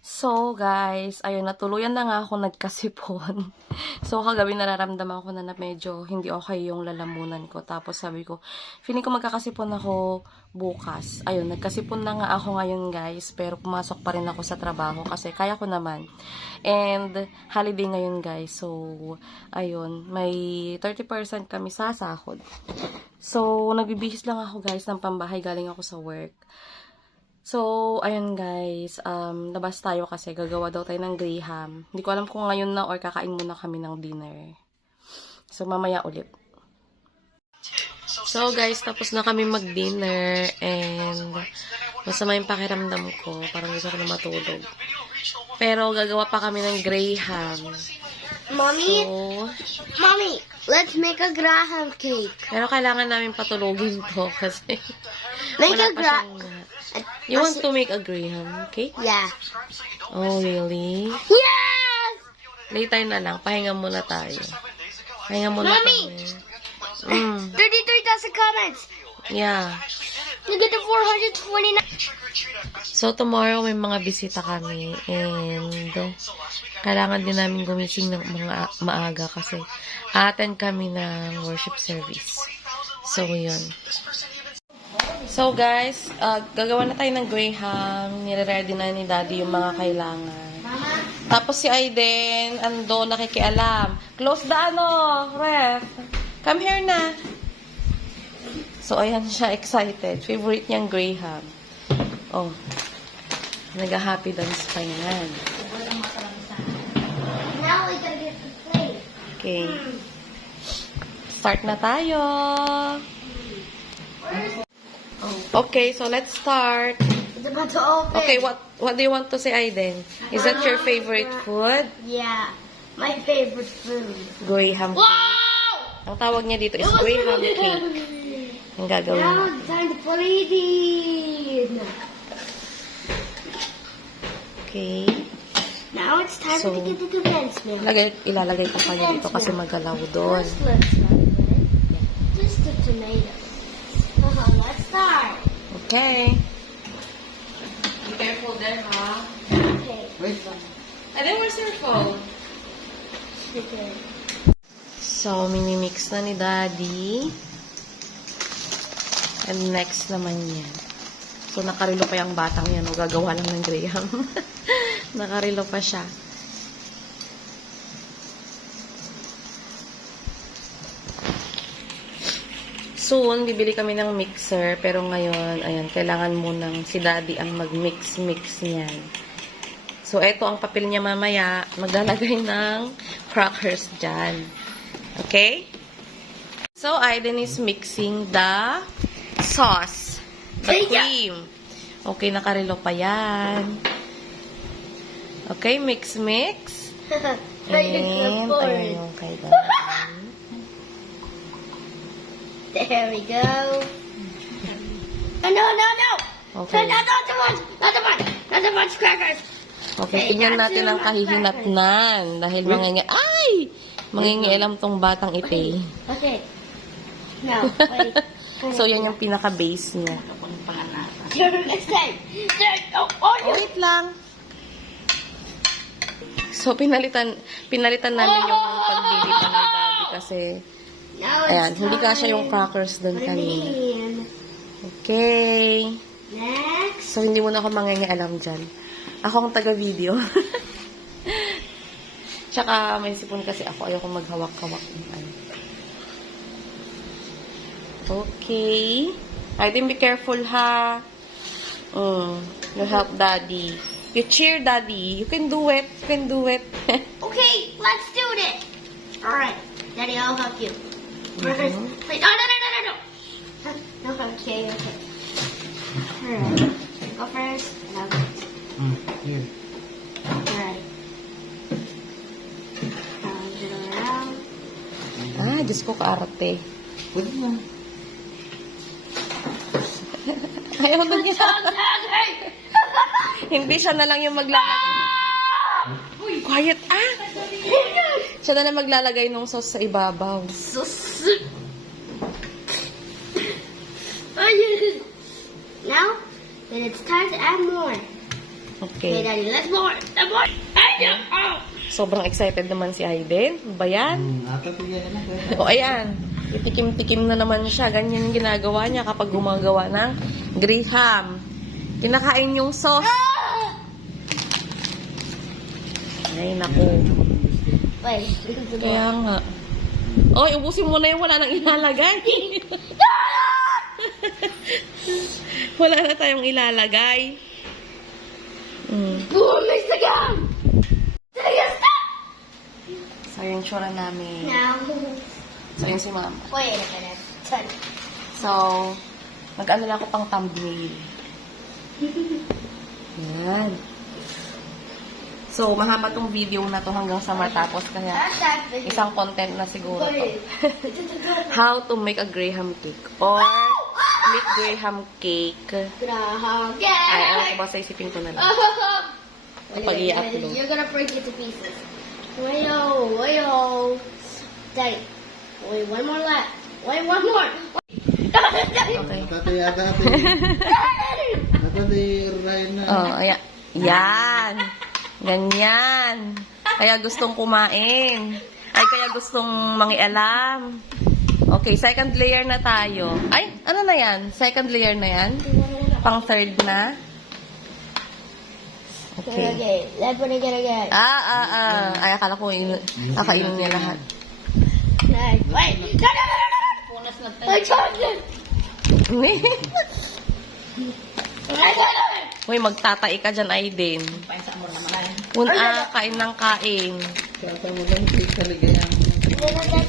So, guys, ayun, natuluyan na nga ako nagkasipon. So, kagabi nararamdaman ko na medyo hindi okay yung lalamunan ko. Tapos sabi ko, feeling ko magkakasipon ako bukas. Ayun, nagkasipon na nga ako ngayon, guys. Pero pumasok pa rin ako sa trabaho kasi kaya ko naman. And, holiday ngayon, guys. So, ayun, may 30% kami sa sahod. So, nagbibihis lang ako, guys, ng pambahay. Galing ako sa work. So, ayun guys, labas tayo kasi gagawa daw tayo ng graham. Hindi ko alam kung ngayon na or kakain muna kami ng dinner. So, mamaya ulit. So guys, tapos na kami mag-dinner and masama yung pakiramdam ko. Parang gusto ko na matulog. Pero gagawa pa kami ng graham. Mommy, let's make a graham cake. Pero kailangan namin patulogin to kasi Make wala a pa graham. siyang... You want to make a graham cake? Yeah. Oh, really? Yes! Later na lang. Pahinga muna tayo. Pahinga muna Mommy! kami. 33,000 comments. Yeah. Look at the 429. So, tomorrow may mga bisita kami. And, kailangan din namin gumising ng mga maaga kasi attend kami ng worship service. So, yun. So, guys, gagawa na tayo ng graham. Nire-ready na ni Daddy yung mga kailangan. Tapos si Aiden, ando, nakikialam. Close the ref. Come here na. So, ayan siya, excited. Favorite niyang graham. Oh. Nag-happy dance pa yan. Now we gotta get the plate. Okay. Start na tayo. Okay, so let's start. It's about to open. Okay, what do you want to say, Aiden? Is that your favorite food? Yeah, my favorite food. Graham cake. Wow! Ang tawag niya dito is graham cake. Ang gagawin Now mo. it's time to put it in. Okay. Now it's time So, to get the condensed milk. Ilalagay ko pa niya dito kasi magalaw doon. First, let's start with just the tomatoes. Let's start. Okay. Be careful there, ha? Okay. And then where's your phone? Okay. So, mini-mix na ni Daddy. And next naman yan. So, nakarilo pa yung batang yan. O, gagawa lang ng graham. Nakarilo pa siya. Soon, bibili kami ng mixer. Pero ngayon, ayan, kailangan munang si Daddy ang mag-mix-mix niyan. So, eto ang papel niya mamaya. Maglalagay ng crackers dyan. Okay? So, Aiden is mixing the sauce. The cream. Okay, nakarilo pa yan. Okay, mix. And, ayun yung kay Daddy. There we go. Oh, no. Okay. Not the bunch crackers. Okay, tignan natin ang kahihinatnan. Dahil mangingialam tong batang ite. Okay. Now, wait. So, yan yung pinaka-base niya. Next time. Oh, wait lang. So, pinalitan namin yung pagdilitan ni Daddy kasi Now ayan, it's hindi kasya time. yung crackers doon Put it kanina. in. Okay. Next. So, hindi mo na ako mangingialam dyan. Ako ang taga-video. Tsaka, may sipon kasi ako. Ayoko maghawak-hawak. Okay. Aiden, be careful, ha? You help Daddy. You cheer, Daddy. You can do it. You can do it. Okay, let's do this. All right, Daddy, I'll help you. Wait, no. No, okay. All right, go first. Now Here. all right. Round it around. Diyos ko, kaarte. Pwede na. Ayaw na niya. Hindi siya na lang yung maglalagay. Quiet, Siya na lang maglalagay ng sauce sa ibabaw. Now, then it's time to add more. Okay, Okay. Daddy, let's more. Let's more. Oh. Sobrang excited naman si Aiden. Ba yan? Apat yan na kaya. O, ayan. Itikim-tikim na naman siya. Ganyan yung ginagawa niya kapag gumagawa ng graham. Kinakain yung sauce. Ay, naku. Wait. Kaya nga. Oy, ubusin mo na yung wala nang ilalagay. Wala na tayong ilalagay. Boom, it's the gum. So, yung tsura namin. Now, So, yun si Mama. wait a minute. Turn. So, mag-ano lang ako pang thumbnail. Yan. So, mahaba tong video na to hanggang sa matapos. Kaya, That's that video. isang content na siguro to. Wait. How to make a graham cake. Or, make graham cake. Graham. Ay, ano Yeah. ko ba sa isipin ko na lang. Pag i-upload. You're gonna break it to pieces. Wait-o. Daddy. Wait, one more left. Wait, one more. Okay. Ate. Ryan na. Oh, ayan. Yan. Ganyan. Kaya gustong kumain. Ay, kaya gustong mangialam. Okay, second layer na tayo. Ay, ano na yan? Second layer na yan? Pang third na? Okay. Okay, let's put it again. Ay, akala ko kakainin niya lahat. Nice. Wait. No. I tried it. Uy, magtatai ka dyan, Aiden. Kain ng kain. Saka mo lang cake talaga yan. Okay.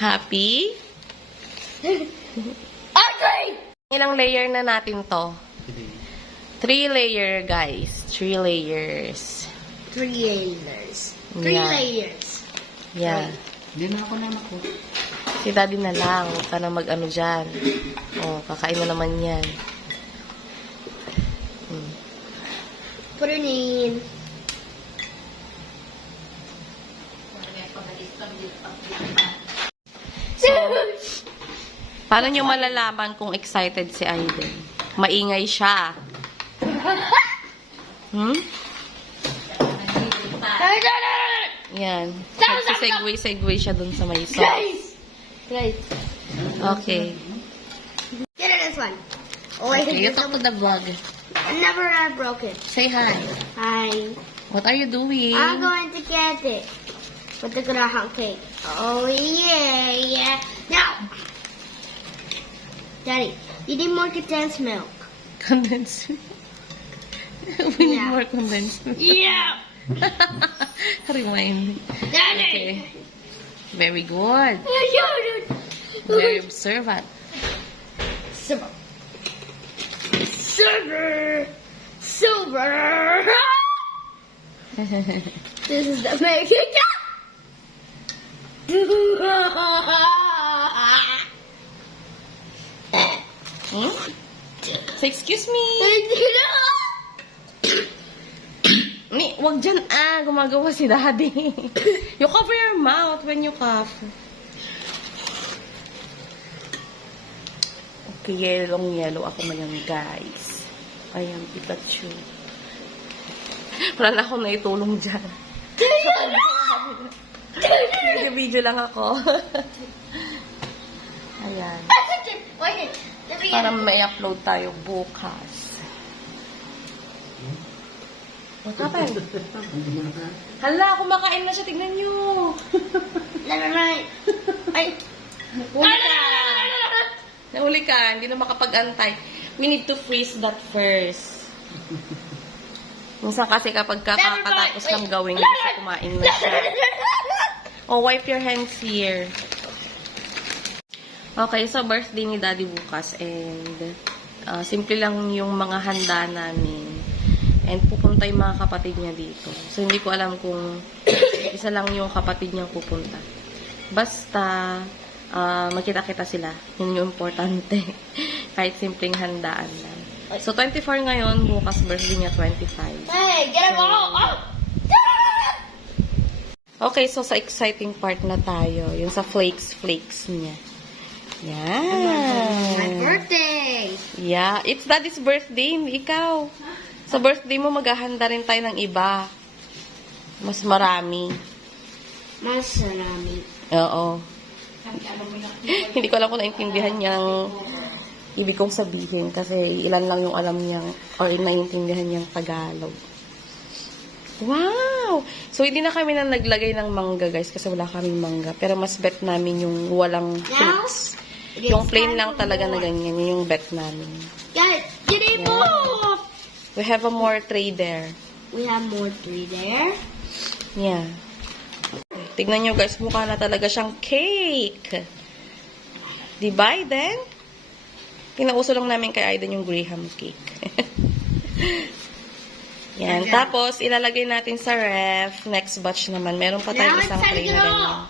Happy? Ugly. Ilang layer na natin to? 3 layer, guys. 3 layers. 3 layers. Yeah. Layers. Yeah. Hindi na ako naman ko. Si Daddy na lang. Huwag ka na mag-ano dyan. Oh, kakain na naman yan. Put it in. So, paano nyo malalaman kung excited si Aiden? Maingay siya. Yan. Segue siya dun sa may sauce. Guys. Okay. Get it this one. Oh, wait. Okay, you talk to the vlog. I never have broken. Say hi. Hi. What are you doing? I'm going to get it. With the graham cake. Oh, yeah. Now. Daddy, you need more condensed milk. Condensed milk. We need Yeah. more condensed milk. Yeah. Remind. Daddy. Okay. Very good. Very observant. Silver. Silver. This is the making. Hmm? Say, excuse me. Wag dyan gumagawa si Daddy. You cover your mouth when you cough. Okay, yellow ako ngayon, guys. Ayan, Pikachu. Wala na akong naitulong dyan. Video lang ako. Ayan. Para may upload tayo bukas. What happened? Hala, kumakain na siya. Tignan nyo. Ay. Huli ka. Nahuli ka. Hindi na makapag-antay. We need to freeze that first. Minsan kasi kapag kakatapos lang gawin, kasi kumain na siya. Oh, wipe your hands here. Okay, so birthday ni Daddy bukas and simple lang yung mga handa namin. And pupunta yung mga kapatid niya dito. So, hindi ko alam kung isa lang yung kapatid niyang pupunta. Basta, magkita-kita sila. Yun yung importante. Kahit simpleng handaan lang. So, 24 ngayon, bukas birthday niya 25. Hey, get it all. Okay, so sa exciting part na tayo. Yung sa flakes niya. My Yan. birthday! Yeah, it's Daddy's birthday, hindi ikaw. Sa birthday mo, maghahanda rin tayo ng iba. Mas marami. Masarami. Oo. Hindi ko alam kung naintindihan niyang ibig kong sabihin kasi ilan lang yung alam niyang or naintindihan niyang Tagalog. Wow! So, hindi na kami na naglagay ng mangga, guys, kasi wala kaming mangga. Pero mas bet namin yung walang fruits. Yung plain lang talaga na ganyan. Yun yung bet namin. Guys, you need Yeah. more! We have a more tray there. We have more three there. Yeah. Tignan nyo, guys, mukha na talaga siyang cake. Diba, Aiden? Pinauso lang namin kay Aiden yung Graham cake. Yan. Tapos, ilalagay natin sa ref. Next batch naman. Meron pa tayong Now it's isang time to tray na go. ganyan.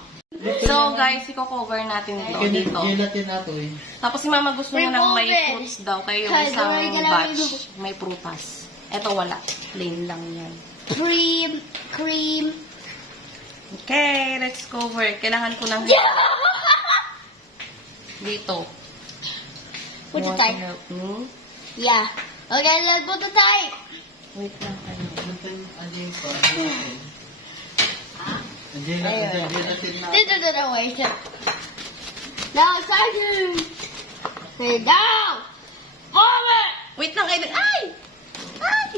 So, guys, i-cover natin ito dito. Gelatin na to eh. Tapos, si Mama gusto niya ng may Remove it. fruits daw. Kaya yung Cause isang we're gonna batch, remove- may prutas. Ito wala. Plain lang yan. Cream. Okay, let's cover. Kailangan ko ng dito. Put the Want to type. help me? Yeah. Okay, let's put the type. Wait lang. Gelatin pa. Gelatin na. No, wait. Now it's time to sit down. Forward. Wait lang, Aiden. Ay! Ay!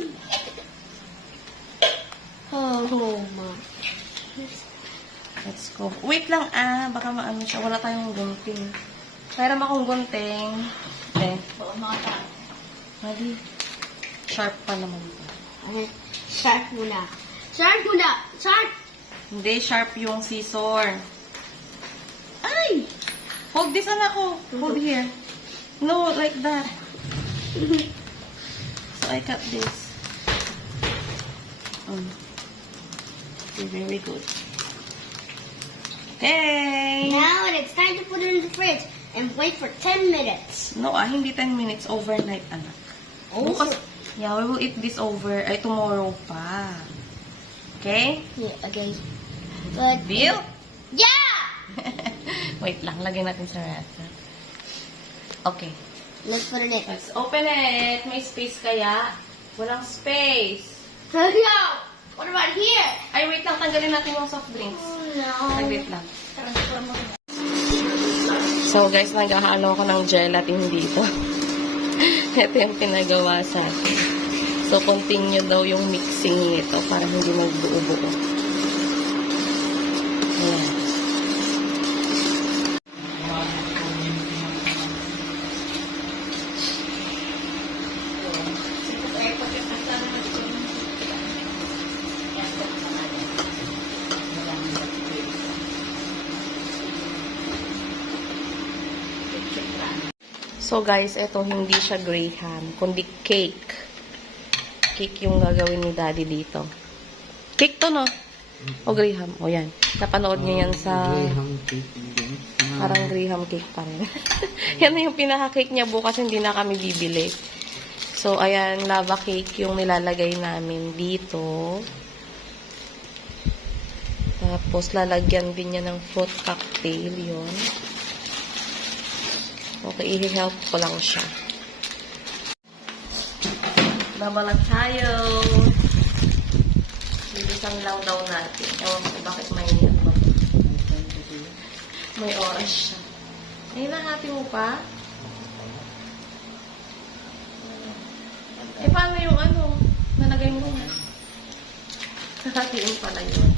Oh my. Let's go. Wait lang, baka maano siya. Wala tayong gunting. Mayroon akong gunting. Eh. Mali. Sharp pa naman ito. Okay. Sharp muna. Sharp. Hindi, sharp yung scissor. Ay! Hold this, anak ko. Hold here. No, like that. So, I cut this. Okay, very good. Okay. Now it's time to put it in the fridge and wait for 10 minutes. No, hindi 10 minutes. Overnight, anak. Oh. Bukas, yeah, we will eat this tomorrow pa. Okay? Yeah, okay. But Deal? yeah! Wait lang, lagyan natin sa ref. Okay. Let's put it in. Let's open it. May space kaya? Walang space. No! What about here? Ay, wait lang. Tanggalin natin yung soft drinks. No. Saglit lang. So, guys, naghahalo ako ng gelatin dito. Ito yung pinagawa sa atin. So, continue daw yung mixing nito para hindi magbuo-buo. Ayan. So guys, ito hindi siya Graham, kundi cake. Cake yung gagawin ni Daddy dito. Cake to, no? O Graham. O yan. Napanood niya yan sa... Graham cake din. Parang Graham cake pa rin. Yan na yung pinaka-cake niya. Bukas hindi na kami bibili. So, ayan, lava cake yung nilalagay namin dito. Tapos, lalagyan din niya ng fruit cocktail yun. Okay, i-help ko lang siya. Babalag tayo. Bilisan lang daw natin. Ewan ko bakit may may oras siya. Ay, nahati mo pa? Eh, paano yung ano? Nalagay mo na. Nahatiin pala yun.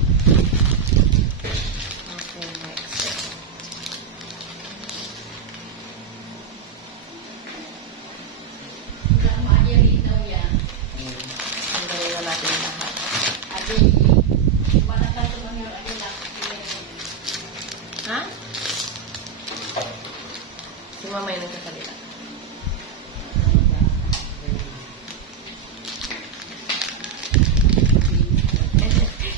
Okay, next. Tanggalin na natin lahat. Ha? Si Mama yung nagkakalita.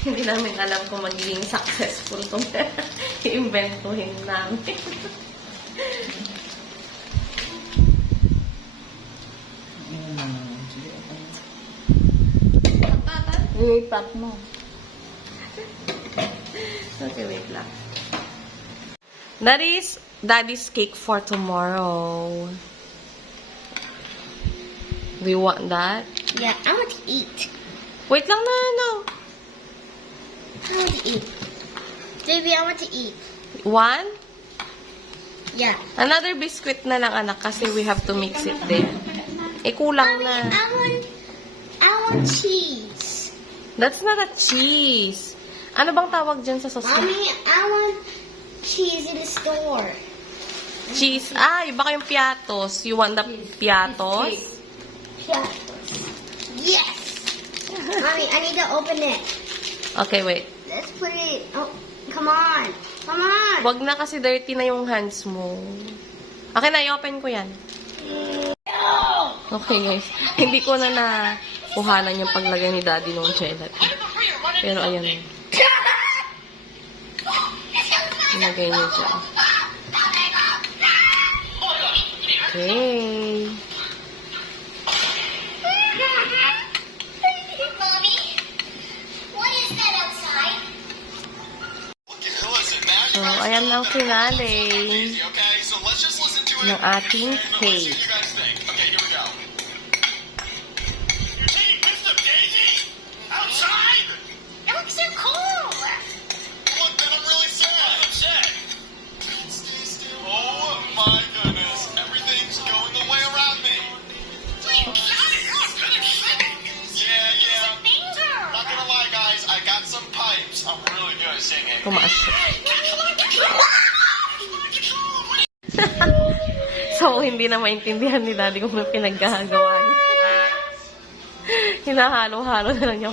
Hindi namin alam kung magiging successful itong i-inventuhin namin. Pagtatan? Ilipat mo. Okay, wait lang. That is Daddy's cake for tomorrow. Do you want that? Yeah, I want to eat. Wait lang na, no. I want to eat. Baby, I want to eat. One? Yeah. Another biscuit na lang, anak, kasi we have to mix it din. Eh, kulang Mommy, na. I want cheese. That's not a cheese. Ano bang tawag dyan sa sauce? Mommy, I want cheese in the store. Cheese. Ay, baka yung piatos. You want the piatos? Yes. Mommy, I need to open it. Okay, wait. Let's put it. Oh, come on. Come on. Wag na kasi dirty na yung hands mo. Okay na, i-open ko yan. Okay, guys. Hindi ko na nakuhanan yung paglagay ni Daddy nung gelatin. Pero ayan. Ilagay niyo dyan. Okay. Mommy, what is that outside? So, ayan ang finale Okay, so let's just listen to it. ng ating and let's see what cake. you guys think. Okay, here we go. Your team missed a daisy? Outside? It looks so cool. Look, then I'm really sad. I'm upset. Oh my goodness. Everything's going the way around me. Yeah. Not gonna lie, guys. I got some pipes. I'm really good at singing. Tumaas siya. So, hindi na maintindihan ni Daddy kung ano pinaggagawa niya. Hinahalo-halo na lang niya.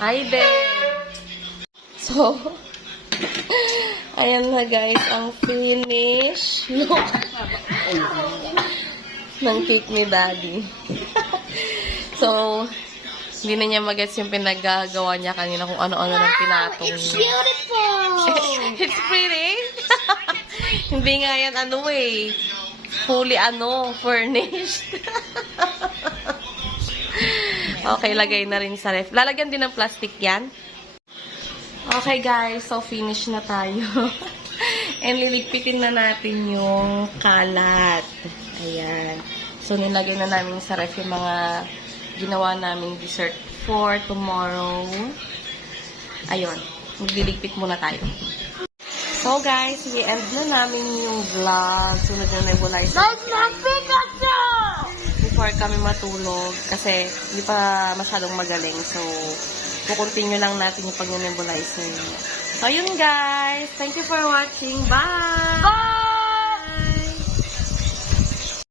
Hi there! So, ayan na guys, ang finish look ng cake ni Daddy. So, hindi na niya magets yung pinaggagawa niya kanina kung ano-ano ng pinatong It's niya. beautiful. It's pretty. Hindi nga yan fully furnished. Okay, lagay na rin sa ref. Lalagyan din ng plastic yan. Okay guys, so finish na tayo. And liligpitin na natin yung kalat. Ayan. So nilagay na namin sa ref yung mga ginawa naming dessert for tomorrow. Ayun. Magliligpit muna tayo. So guys, i-end na namin yung vlog. Sunod na nebulizer. That's my Pikachu. Before kami matulog. Kasi hindi pa masyadong magaling. So, kukontinue lang natin yung pag-nebulizer. So, yun guys. Thank you for watching. Bye! Bye.